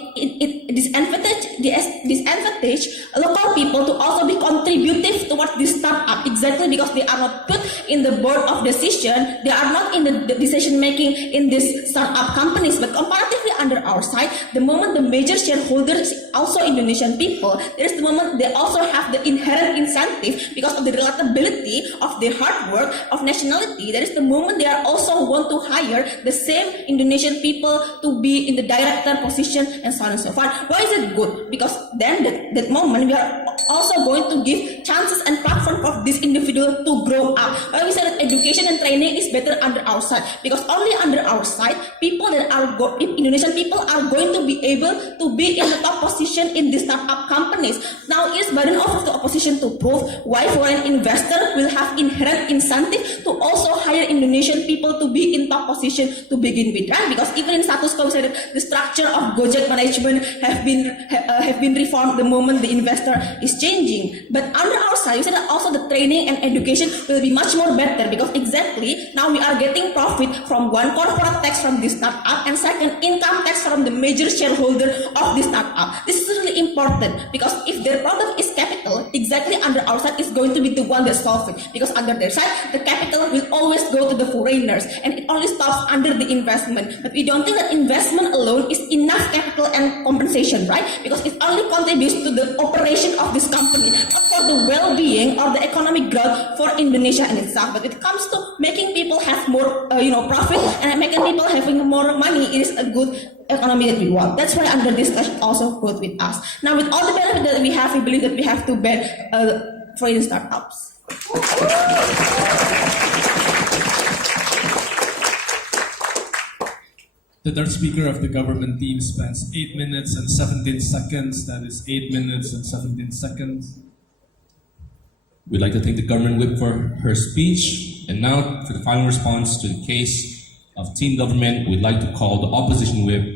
disadvantage local people to also be contributive towards this startup. Exactly because they are not put in the board of decision, they are not in the decision making in these startup companies. But comparatively under our side, the moment the major shareholders also Indonesian people, there is the moment they also have the inherent incentive because of the relatability of their hard work, of nationality. That is the moment they are also want to hire the same Indonesian people to be in the director position and so on and so forth. Why is it good? Because then that moment we are also going to give chances and platform of this individual to grow up. Why we say that education and training is better under our side? Because only under our side, people that are Indonesian people are going to be able to be in the top position in the startup companies. Now it's burden of the opposition to prove why foreign investor will have inherent incentive to also hire Indonesian people to be in top position to begin with, right? Because even in status quo, we said that the structure of Gojek management have been reformed the moment the investor is changing. But under our side, we said that also the training and education will be much more better because exactly now we are getting profit from one, corporate tax from this startup, and second, income tax from the major shareholder of this startup. This is really important because if their product is capital, exactly under our side is going to be the one that solves it. Because under their side, the capital will always go to the foreigners and it only stops under the investment. But we don't think that investment alone is enough capital and compensation, right? Because it only contributes to the operation of this company, not for the well-being or the economic growth for Indonesia in itself. But when it comes to making people have more, profit and making people having more money, it is a good economy that we want. That's why under this also good with us. Now, with all the benefits that we have, we believe that we have to ban foreign startups. The third speaker of the government team spends 8 minutes and 17 seconds. That is 8 minutes and 17 seconds. We'd like to thank the government whip for her speech. And now, for the final response to the case of team government, we'd like to call the opposition whip,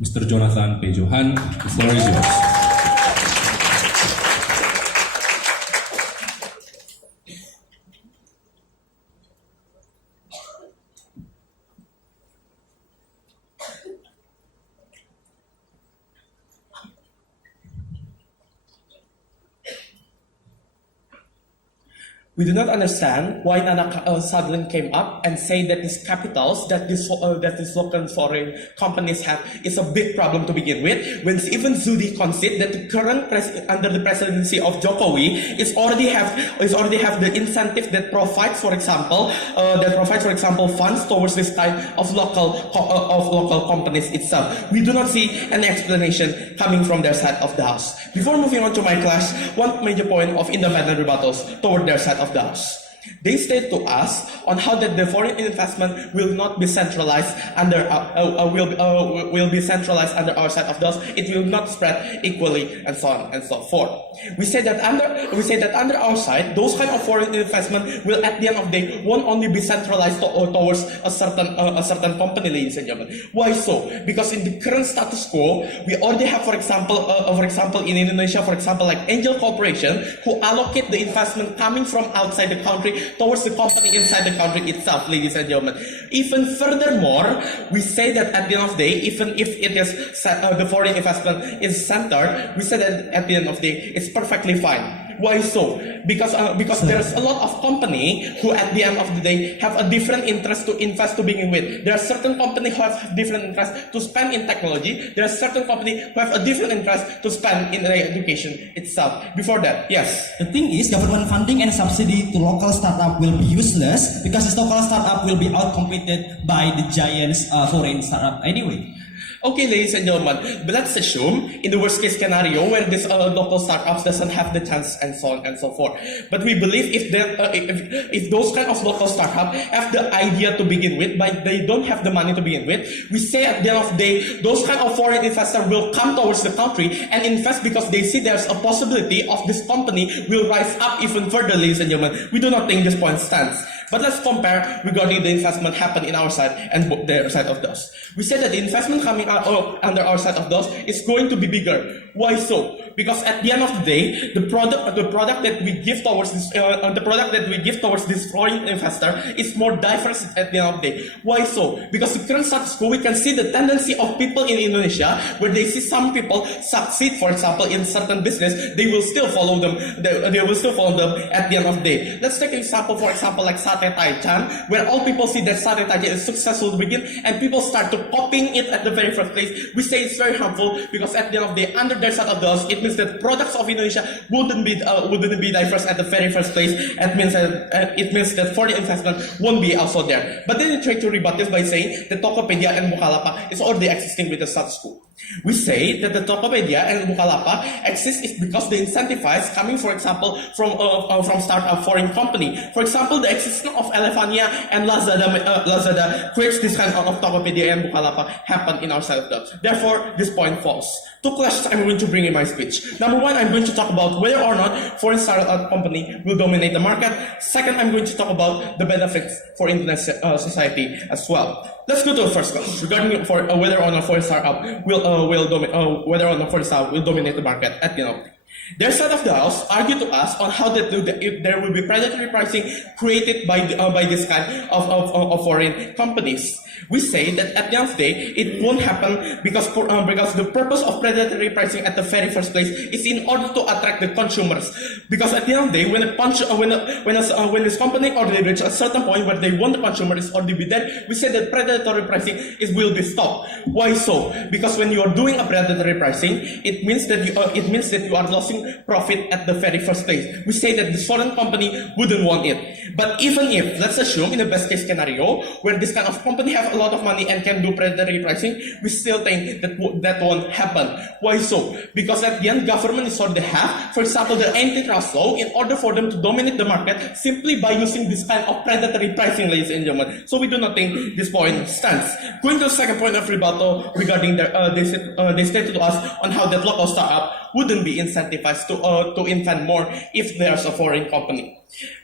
Mr. Jonathan P. Johan. The floor is yours. We do not understand why Nana suddenly came up and said that these capitals that these local foreign companies have is a big problem to begin with. When even Zudi conceded that the current under the presidency of Jokowi is already have the incentive that provides, for example, funds towards this type of local companies itself. We do not see any explanation coming from their side of the house. Before moving on to my class, one major point of independent rebuttals toward their side of the house. They state to us on how that the foreign investment will not be centralized under will be centralized under our side of the house. It will not spread equally, and so on and so forth. We say that under our side, those kind of foreign investment will at the end of the day won't only be centralized towards a certain company, ladies and gentlemen. Why so? Because in the current status quo, we already have, for example, in Indonesia, for example, like Angel Corporation, who allocate the investment coming from outside the country towards the company inside the country itself, ladies and gentlemen. Even furthermore, we say that at the end of the day, even if it is the foreign investment is centered, we say that at the end of the day, it's perfectly fine. Why so? Because there's a lot of company who at the end of the day have a different interest to invest to begin with. There are certain companies who have different interest to spend in technology. There are certain companies who have a different interest to spend in education itself. Before that, yes. The thing is, government funding and subsidy to local startup will be useless because this local startup will be outcompeted by the giants foreign startup anyway. Okay, ladies and gentlemen, but let's assume in the worst case scenario where this local startups doesn't have the chance and so on and so forth. But we believe if those kind of local startups have the idea to begin with, but they don't have the money to begin with, we say at the end of the day, those kind of foreign investors will come towards the country and invest because they see there's a possibility of this company will rise up even further, ladies and gentlemen. We do not think this point stands. But let's compare regarding the investment happen in our side and their side of those. We said that the investment coming out under our side of those is going to be bigger. Why so? Because at the end of the day, the product that we give towards this foreign investor is more diverse at the end of the day. Why so? Because the current status quo, we can see the tendency of people in Indonesia where they see some people succeed, for example, in certain business, they will still follow them. They will still follow them at the end of the day. Let's take an example, for example, like Sate Taichan, where all people see that Sate Taichan is successful to begin, and people start to copying it at the very first place. We say it's very harmful because at the end of the day, under their set of those, it means that products of Indonesia wouldn't be diverse at the very first place. It means that foreign investment won't be also there. But then they try to rebut this by saying that Tokopedia and Bukalapak is already existing with the status quo. We say that the Tokopedia and Bukalapak exist is because they incentivize coming, for example, from startup foreign company. For example, the existence of Elefania and Lazada creates this kind of Tokopedia and Bukalapak happen in our side of that. Therefore, this point falls. Two questions I'm going to bring in my speech. Number one, I'm going to talk about whether or not foreign startup company will dominate the market. Second, I'm going to talk about the benefits for Indonesian society as well. Let's go to the first question regarding whether or not foreign startup will dominate the market at the end of the day. Their side of the house argue to us on how that if there will be predatory pricing created by this kind of foreign companies. We say that at the end of the day, it won't happen because the purpose of predatory pricing at the very first place is in order to attract the consumers. Because at the end of the day, when this company already reach a certain point where they want the consumers already be there, we say that predatory pricing will be stopped. Why so? Because when you are doing a predatory pricing, it means that you are losing profit at the very first place. We say that this foreign company wouldn't want it. But even if, let's assume in the best case scenario, where this kind of company have a lot of money and can do predatory pricing, we still think that won't happen. Why so? Because at the end, government is already have, for example, the antitrust law in order for them to dominate the market simply by using this kind of predatory pricing, ladies and gentlemen. So we do not think this point stands. Going to the second point of rebuttal regarding they stated to us on how that local startup wouldn't be incentivized to invent more if there's a foreign company.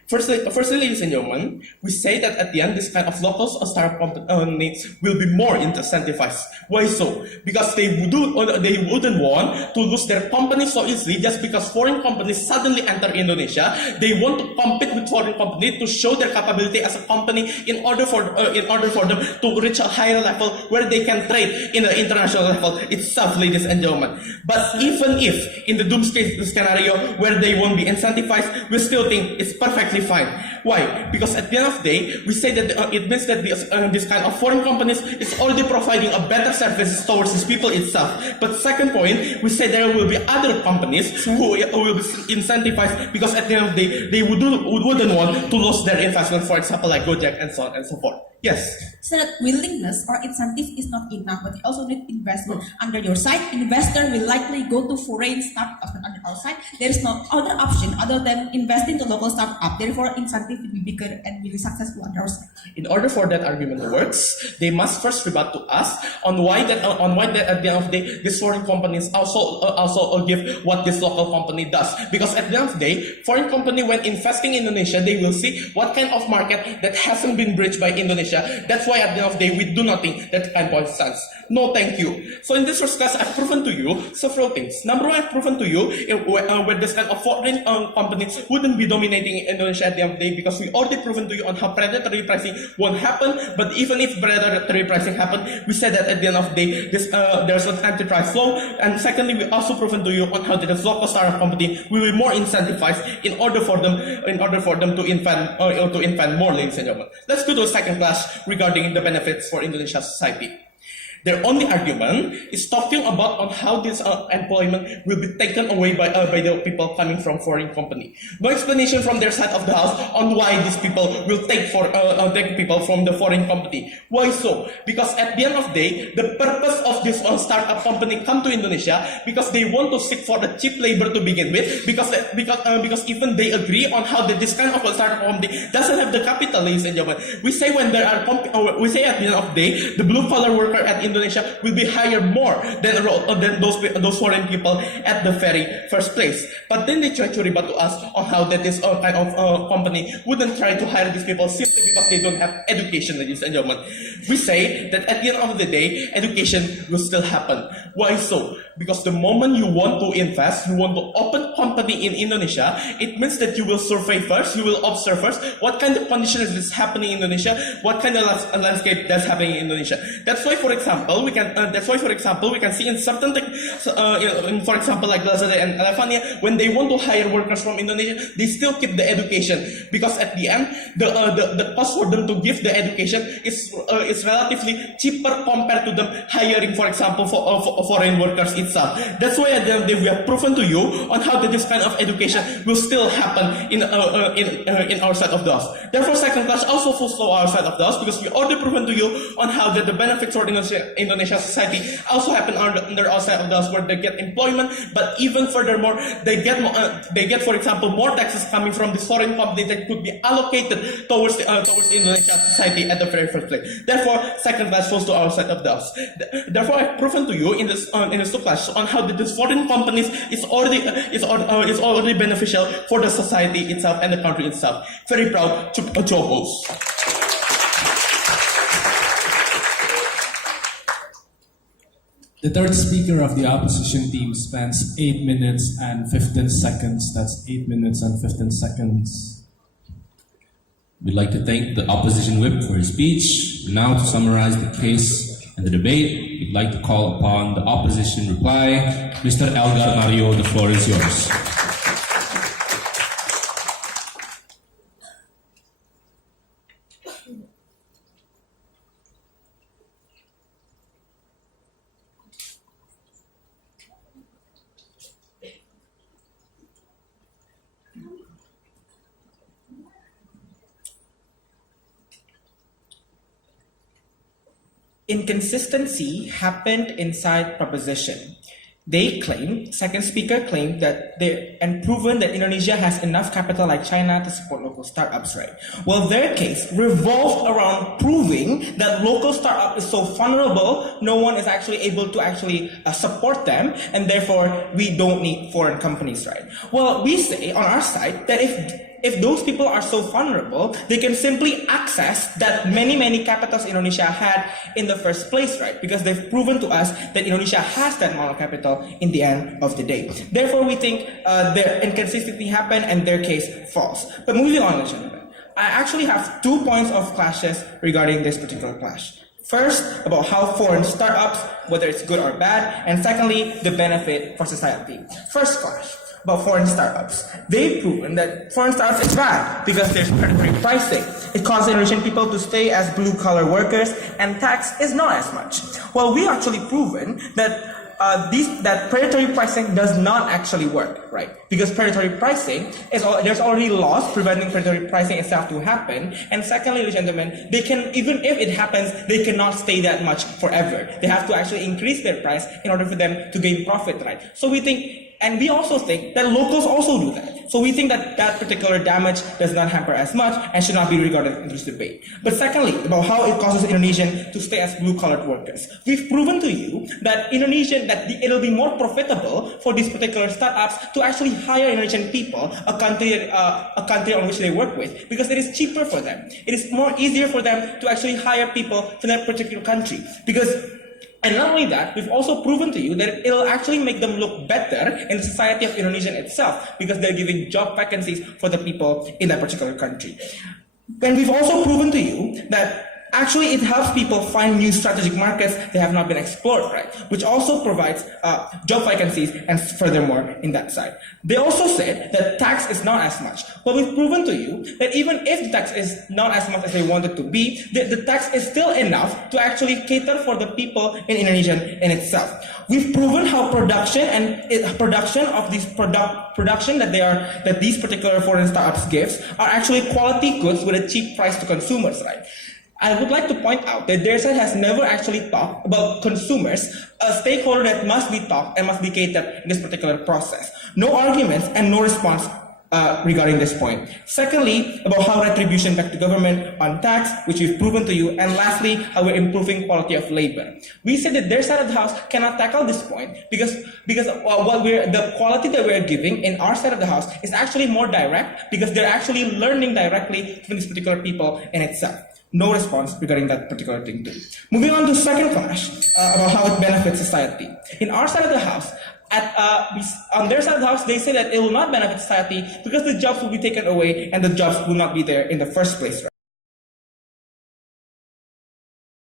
Firstly, ladies and gentlemen, we say that at the end, this kind of local startup companies will be more incentivized. Why so? Because they wouldn't want to lose their company so easily just because foreign companies suddenly enter Indonesia. They want to compete with foreign companies to show their capability as a company in order for them to reach a higher level where they can trade in the international level itself, ladies and gentlemen. But even if in the doomsday scenario where they won't be incentivized, we still think it's perfectly fine. Why? Because at the end of the day, we say that it means that this kind of foreign companies is already providing a better services towards these people itself. But second point, we say there will be other companies who will be incentivized because at the end of the day, they wouldn't want to lose their investment, for example, like Gojek and so on and so forth. Yes. So that willingness or incentive is not enough, but you also need investment. Under your side, investor will likely go to foreign startups, but under our side, there is no other option other than investing to local startup. Therefore, incentive will be bigger and will be successful under our side. In order for that argument to work, they must first rebut to us on why that at the end of the day, these foreign companies also give what this local company does. Because at the end of the day, foreign company when investing in Indonesia, they will see what kind of market that hasn't been breached by Indonesia. That's why at the end of the day, we do not think that kind of sense. No, thank you. So in this first class, I've proven to you several things. Number one, I've proven to you where this kind of foreign companies wouldn't be dominating Indonesia at the end of the day because we already proven to you on how predatory pricing won't happen. But even if predatory pricing happen, we said that at the end of the day, there's an antitrust law. And secondly, we also proven to you on how the local startup company will be more incentivized in order for them to invent more, ladies and gentlemen. Let's go to the second class regarding the benefits for Indonesian society. Their only argument is talking about on how this employment will be taken away by the people coming from foreign company. No explanation from their side of the house on why these people will take people from the foreign company. Why so? Because at the end of the day, the purpose of this startup company come to Indonesia because they want to seek for the cheap labor to begin with. Because even they agree on how this kind of startup company doesn't have the capital, ladies and gentlemen. We say when there are we say at the end of the day, the blue collar worker at Indonesia will be hired more than those foreign people at the very first place. But then they try to rebut to us on how that this kind of company wouldn't try to hire these people simply because they don't have education, ladies and gentlemen. We say that at the end of the day, education will still happen. Why so? Because the moment you want to invest, you want to open company in Indonesia, it means that you will survey first, you will observe first what kind of conditions is happening in Indonesia, what kind of landscape that's happening in Indonesia. That's why, for example, we can see in certain for example, like Lazada and Elefania, when they want to hire workers from Indonesia, they still keep the education because at the end, the cost for them to give the education is relatively cheaper compared to them hiring, for example, for foreign workers itself. That's why at the end of the day, we have proven to you on how this kind of education will still happen in our side of the house. Therefore, second class also falls to our side of the house because we already proven to you on how that the benefits for Indonesia society also happen under our side of the house, where they get employment, but even furthermore, they get for example more taxes coming from this foreign company that could be allocated towards the Indonesia society at the very first place. Therefore, second class falls to our side of the house. Therefore, I've proven to you in this two class on how this foreign companies is already beneficial for the society itself and the country itself. Very proud to oppose. The third speaker of the opposition team spends 8 minutes and 15 seconds. That's 8 minutes and 15 seconds. We'd like to thank the opposition whip for his speech. Now, to summarize the case and the debate, we'd like to call upon the opposition reply. Mr. Elgar Mario, the floor is yours. Inconsistency happened inside proposition. They claim, second speaker claimed and proven that Indonesia has enough capital like China to support local startups, right? Well, their case revolved around proving that local startup is so vulnerable, no one is actually able to support them, and therefore we don't need foreign companies, right? Well, we say on our side that if those people are so vulnerable, they can simply access that many capitals Indonesia had in the first place, right? Because they've proven to us that Indonesia has that amount of capital in the end of the day. Therefore, we think their inconsistency happened and their case falls. But moving on, ladies and gentlemen, I actually have 2 points of clashes regarding this particular clash. First, about how foreign startups, whether it's good or bad, and secondly, the benefit for society. First clash about foreign startups. They've proven that foreign startups is bad because there's predatory pricing. It causes Indonesian people to stay as blue-collar workers, and tax is not as much. Well, we actually proven that that predatory pricing does not actually work, right? Because predatory pricing there's already laws preventing predatory pricing itself to happen. And secondly, ladies and gentlemen, they can, even if it happens, they cannot stay that much forever. They have to actually increase their price in order for them to gain profit, right? So we think, and we also think that locals also do that. So we think that that particular damage does not hamper as much and should not be regarded in this debate. But secondly, about how it causes Indonesians to stay as blue-collar workers. We've proven to you that it'll be more profitable for these particular startups to actually hire Indonesian people, a country on which they work with, because it is cheaper for them. It is more easier for them to actually hire people from that particular country. And not only that, we've also proven to you that it'll actually make them look better in the society of Indonesia itself, because they're giving job vacancies for the people in that particular country. And we've also proven to you that actually it helps people find new strategic markets that have not been explored, right? Which also provides job vacancies and furthermore in that side. They also said that tax is not as much, but we've proven to you that even if the tax is not as much as they want it to be, the tax is still enough to actually cater for the people in Indonesia in itself. We've proven how production of these production that these particular foreign startups gives are actually quality goods with a cheap price to consumers, right? I would like to point out that their side has never actually talked about consumers, a stakeholder that must be talked and must be catered in this particular process. No arguments and no response regarding this point. Secondly, about how retribution back to government on tax, which we've proven to you. And lastly, how we're improving quality of labor. We said that their side of the house cannot tackle this point because the quality that we're giving in our side of the house is actually more direct because they're actually learning directly from these particular people in itself. No response regarding that particular thing too. Moving on to second clash about how it benefits society. In our side of the house, on their side of the house, they say that it will not benefit society because the jobs will be taken away and the jobs will not be there in the first place. Right?